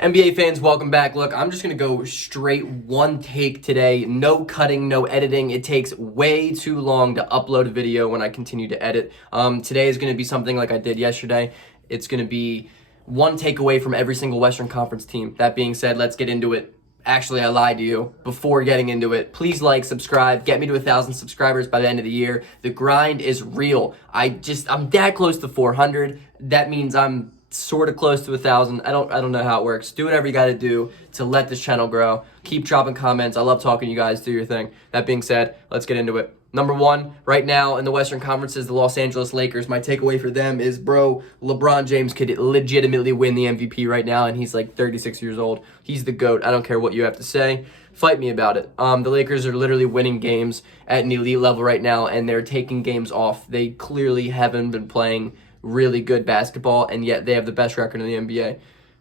NBA fans, welcome back. Look, I'm just going to go straight one take today. No cutting, no editing. It takes way too long to upload a video when I continue to edit. Today is going to be something like I did yesterday. It's going to be one takeaway from every single Western Conference team. That being said, let's get into it. Actually, I lied to you. Before getting into it, please like, subscribe, get me to 1,000 subscribers by the end of the year. The grind is real. I'm that close to 400. That means I'm sort of close to 1,000. I don't know how it works. Do whatever you got to do to let this channel grow. Keep dropping comments. I love talking to you guys. Do your thing. That being said, let's get into it. Number one, right now in the Western Conference is the Los Angeles Lakers. My takeaway for them is, bro, LeBron James could legitimately win the MVP right now, and he's like 36 years old. He's the GOAT. I don't care what you have to say. Fight me about it. The Lakers are literally winning games at an elite level right now, and they're taking games off. They clearly haven't been playing really good basketball, and yet they have the best record in the NBA.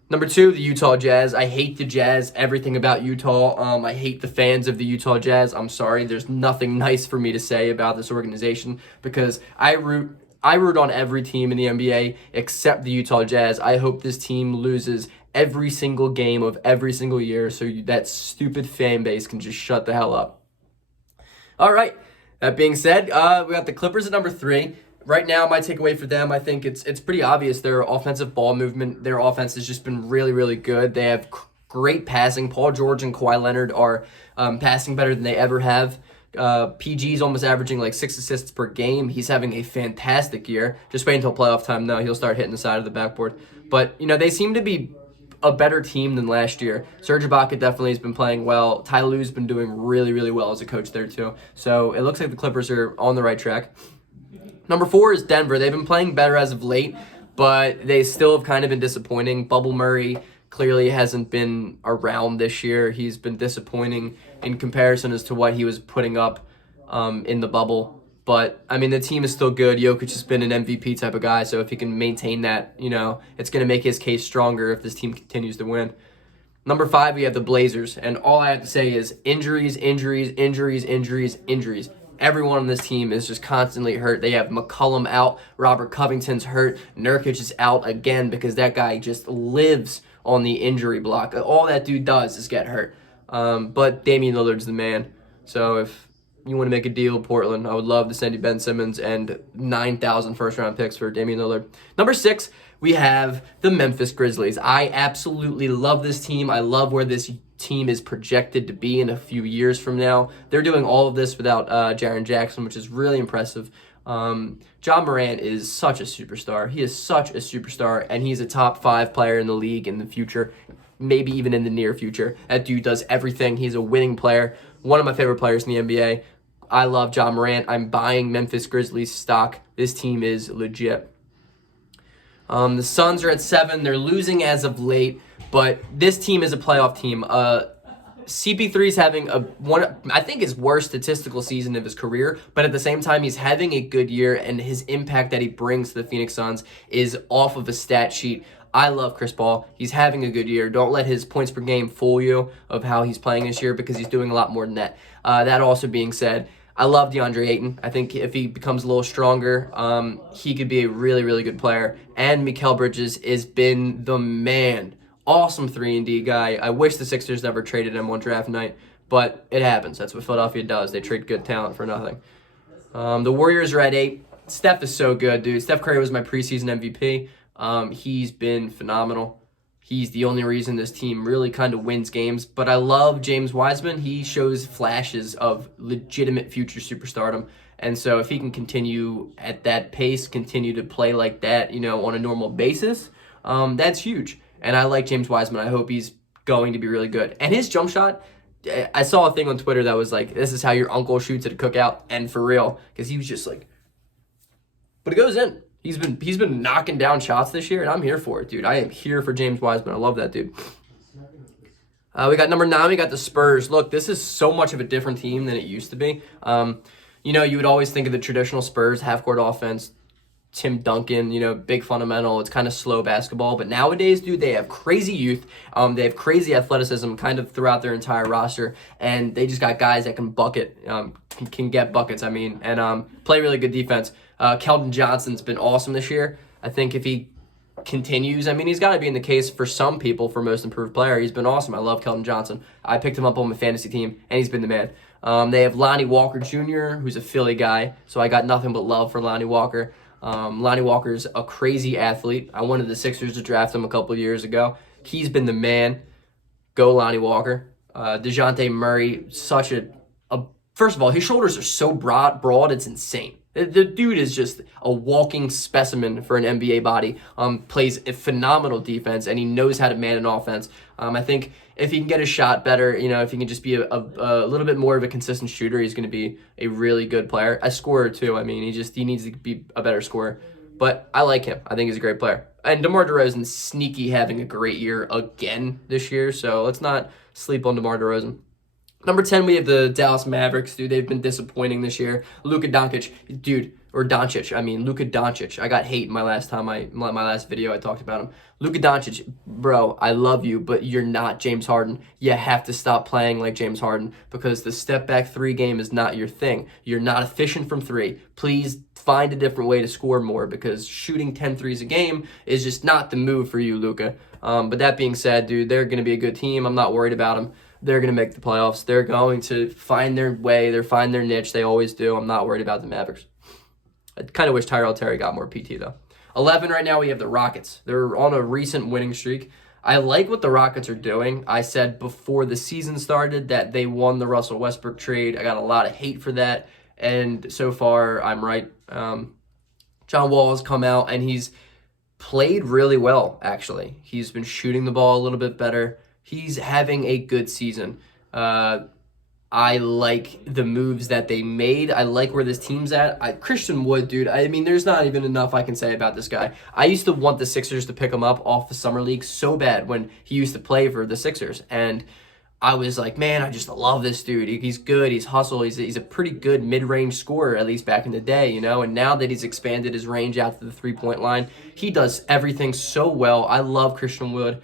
Number two, the Utah Jazz. I hate the Jazz, everything about Utah. I hate the fans of the Utah Jazz. I'm sorry. There's nothing nice for me to say about this organization because I root on every team in the NBA except the Utah Jazz. I hope this team loses every single game of every single year so that stupid fan base can just shut the hell up. All right. That being said, we got the Clippers at number three. Right now, my takeaway for them, I think it's pretty obvious. Their offensive ball movement, their offense has just been really, really good. They have great passing. Paul George and Kawhi Leonard are passing better than they ever have. PG's almost averaging like 6 assists per game. He's having a fantastic year. Just wait until playoff time, though. He'll start hitting the side of the backboard. But, they seem to be a better team than last year. Serge Ibaka definitely has been playing well. Ty Lue's been doing really, really well as a coach there, too. So it looks like the Clippers are on the right track. Number four is Denver. They've been playing better as of late, but they still have kind of been disappointing. Bubble Murray clearly hasn't been around this year. He's been disappointing in comparison as to what he was putting up in the bubble. But, the team is still good. Jokic has been an MVP type of guy, so if he can maintain that, it's going to make his case stronger if this team continues to win. Number five, we have the Blazers, and all I have to say is injuries, injuries, injuries, injuries, injuries. Everyone on this team is just constantly hurt. They have McCollum out. Robert Covington's hurt. Nurkic is out again because that guy just lives on the injury block. All that dude does is get hurt. But Damian Lillard's the man. So if you want to make a deal, Portland, I would love to send you Ben Simmons and 9,000 first-round picks for Damian Lillard. Number six, we have the Memphis Grizzlies. I absolutely love this team. I love where this team is projected to be in a few years from now. They're doing all of this without Jaren Jackson, which is really impressive. John Morant is such a superstar. He is such a superstar, and he's a top 5 player in the league in the future, maybe even in the near future. That dude does everything. He's a winning player. One of my favorite players in the NBA. I love John Morant. I'm buying Memphis Grizzlies stock. This team is legit. The Suns are at 7. They're losing as of late, but this team is a playoff team. CP3 is having I think his worst statistical season of his career, but at the same time, he's having a good year, and his impact that he brings to the Phoenix Suns is off of a stat sheet. I love Chris Paul. He's having a good year. Don't let his points per game fool you of how he's playing this year because he's doing a lot more than that. That also being said, I love DeAndre Ayton. I think if he becomes a little stronger, he could be a really, really good player. And Mikal Bridges has been the man. Awesome 3-and-D guy. I wish the Sixers never traded him on draft night, but it happens. That's what Philadelphia does. They trade good talent for nothing. The Warriors are at 8. Steph is so good, dude. Steph Curry was my preseason MVP. He's been phenomenal. He's the only reason this team really kind of wins games. But I love James Wiseman. He shows flashes of legitimate future superstardom. And so if he can continue at that pace, continue to play like that, on a normal basis, that's huge. And I like James Wiseman. I hope he's going to be really good. And his jump shot, I saw a thing on Twitter that was like, this is how your uncle shoots at a cookout. And for real, because he was just like, but it goes in. He's been knocking down shots this year, and I'm here for it, dude. I am here for James Wiseman. I love that dude. We got number 9. We got the Spurs. Look, this is so much of a different team than it used to be. You would always think of the traditional Spurs half-court offense, Tim Duncan, big fundamental. It's kind of slow basketball. But nowadays, dude, they have crazy youth. They have crazy athleticism kind of throughout their entire roster. And they just got guys that can bucket, can get buckets, and play really good defense. Keldon Johnson's been awesome this year. I think if he continues. I mean, he's got to be in the case for some people for most improved player. He's been awesome. I love Keldon Johnson. I picked him up on my fantasy team, and he's been the man. They have Lonnie Walker Jr., who's a Philly guy, so I got nothing but love for Lonnie Walker. Lonnie Walker's a crazy athlete. I wanted the Sixers to draft him a couple years ago. He's been the man. Go Lonnie Walker. DeJounte Murray, such a first of all, his shoulders are so broad, it's insane. The dude is just a walking specimen for an NBA body. Plays a phenomenal defense, and he knows how to man an offense. I think if he can get his shot better, if he can just be a little bit more of a consistent shooter, he's going to be a really good player. A scorer, too. I mean, he needs to be a better scorer. But I like him. I think he's a great player. And DeMar DeRozan's sneaky having a great year again this year, so let's not sleep on DeMar DeRozan. Number 10, we have the Dallas Mavericks, dude. They've been disappointing this year. Luka Doncic. Luka Doncic. I got hate my last video I talked about him. Luka Doncic, bro, I love you, but you're not James Harden. You have to stop playing like James Harden because the step-back three game is not your thing. You're not efficient from three. Please find a different way to score more because shooting 10 threes a game is just not the move for you, Luka. But that being said, dude, they're going to be a good team. I'm not worried about them. They're going to make the playoffs. They're going to find their way. They'll find their niche. They always do. I'm not worried about the Mavericks. I kind of wish Tyrell Terry got more PT, though. 11 right now, we have the Rockets. They're on a recent winning streak. I like what the Rockets are doing. I said before the season started that they won the Russell Westbrook trade. I got a lot of hate for that, and so far, I'm right. John Wall has come out, and he's played really well, actually. He's been shooting the ball a little bit better. He's having a good season. I like the moves that they made. I like where this team's at. Christian Wood, dude, I mean, there's not even enough I can say about this guy. I used to want the Sixers to pick him up off the Summer League so bad when he used to play for the Sixers. And I was like, man, I just love this dude. He's good. He's hustle. He's a pretty good mid-range scorer, at least back in the day, And now that he's expanded his range out to the three-point line, he does everything so well. I love Christian Wood.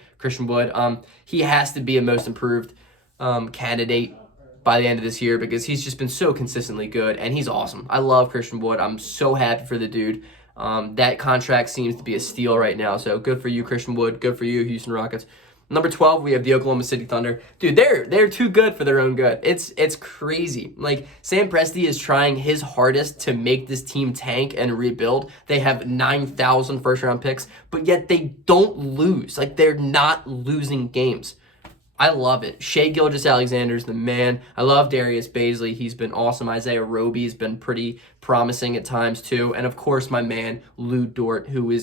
He has to be a most improved candidate by the end of this year because he's just been so consistently good, and he's awesome. I love Christian Wood. I'm so happy for the dude. That contract seems to be a steal right now, so good for you, Christian Wood. Good for you, Houston Rockets. Number 12, we have the Oklahoma City Thunder. Dude, they're too good for their own good. It's crazy. Like, Sam Presti is trying his hardest to make this team tank and rebuild. They have 9,000 first-round picks, but yet they don't lose. Like, they're not losing games. I love it. Shai Gilgeous-Alexander's the man. I love Darius Baisley. He's been awesome. Isaiah Roby's been pretty promising at times, too. And, of course, my man, Lou Dort, who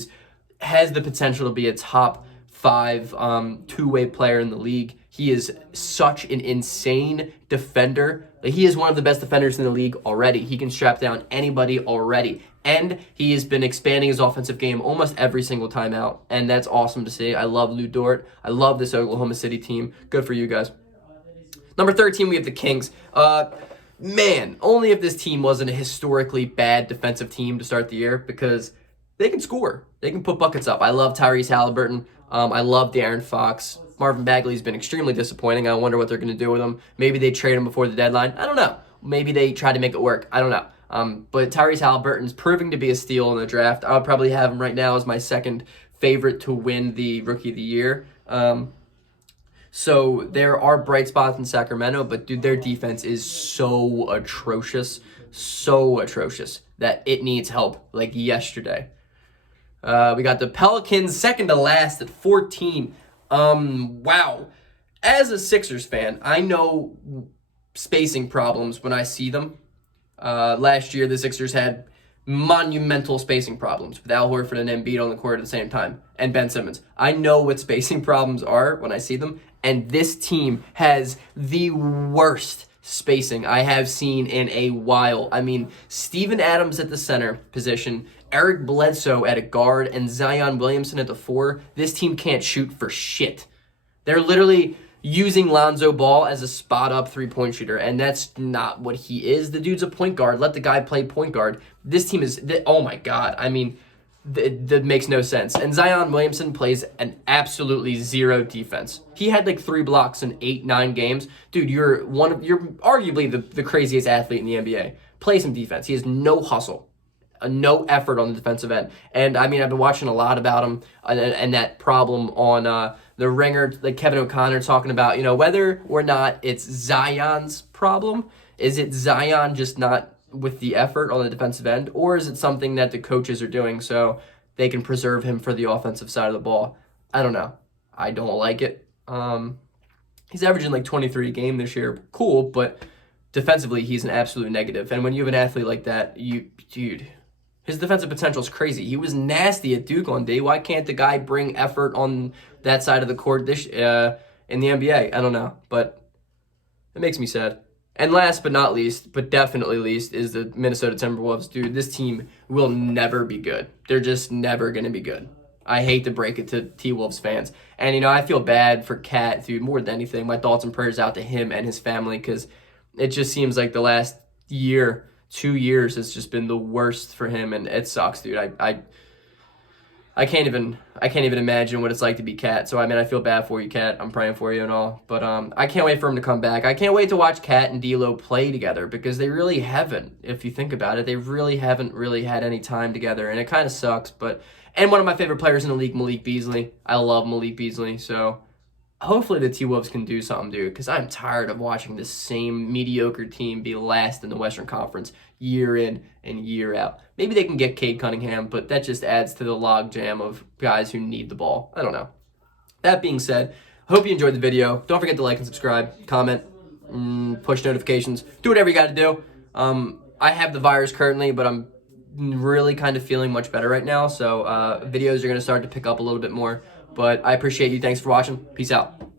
has the potential to be a top 5 two-way player in the league. He is such an insane defender. He is one of the best defenders in the league already. He can strap down anybody already. And he has been expanding his offensive game almost every single time out. And that's awesome to see. I love Lou Dort. I love this Oklahoma City team. Good for you guys. Number 13, we have the Kings. Man, only if this team wasn't a historically bad defensive team to start the year because they can score. They can put buckets up. I love Tyrese Halliburton. I love De'Aaron Fox. Marvin Bagley's been extremely disappointing. I wonder what they're going to do with him. Maybe they trade him before the deadline. I don't know. Maybe they try to make it work. I don't know. But Tyrese Halliburton's proving to be a steal in the draft. I would probably have him right now as my second favorite to win the Rookie of the Year. So there are bright spots in Sacramento, but dude, their defense is so atrocious that it needs help like yesterday. We got the Pelicans second to last at 14. Wow. As a Sixers fan, I know spacing problems when I see them. Last year, the Sixers had monumental spacing problems with Al Horford and Embiid on the court at the same time, and Ben Simmons. I know what spacing problems are when I see them, and this team has the worst spacing I have seen in a while. I mean, Steven Adams at the center position, Eric Bledsoe at a guard, and Zion Williamson at the 4. This team can't shoot for shit. They're literally using Lonzo Ball as a spot-up three-point shooter, and that's not what he is. The dude's a point guard. Let the guy play point guard. This team is, oh my God. I mean, that makes no sense. And Zion Williamson plays an absolutely zero defense. He had like 3 blocks in 8-9 games. Dude, you're arguably the craziest athlete in the NBA. Play some defense. He has no hustle. no effort on the defensive end. And I mean, I've been watching a lot about him and that problem on the Ringer, like Kevin O'Connor talking about, whether or not it's Zion's problem. Is it Zion just not with the effort on the defensive end, or is it something that the coaches are doing so they can preserve him for the offensive side of the ball? I don't know. I don't like it. He's averaging like 23 a game this year. Cool, but defensively, he's an absolute negative. And when you have an athlete like that, dude, his defensive potential is crazy. He was nasty at Duke on day. Why can't the guy bring effort on that side of the court in the NBA? I don't know, but it makes me sad. And last but not least, but definitely least, is the Minnesota Timberwolves. Dude, this team will never be good. They're just never going to be good. I hate to break it to T-Wolves fans. And, I feel bad for Cat, dude, more than anything. My thoughts and prayers out to him and his family, because it just seems like the last year, 2 years, has just been the worst for him, and it sucks, dude. I can't even imagine what it's like to be Cat. So, I mean, I feel bad for you, Cat. I'm praying for you and all. But I can't wait for him to come back. I can't wait to watch Cat and D'Lo play together, because they really haven't, if you think about it. They really haven't had any time together, and it kind of sucks. And one of my favorite players in the league, Malik Beasley. I love Malik Beasley. So hopefully the T-Wolves can do something, dude, because I'm tired of watching this same mediocre team be last in the Western Conference year in and year out. Maybe they can get Cade Cunningham, but that just adds to the logjam of guys who need the ball. I don't know. That being said, I hope you enjoyed the video. Don't forget to like and subscribe, comment, push notifications. Do whatever you got to do. I have the virus currently, but I'm really kind of feeling much better right now. So videos are going to start to pick up a little bit more. But I appreciate you. Thanks for watching. Peace out.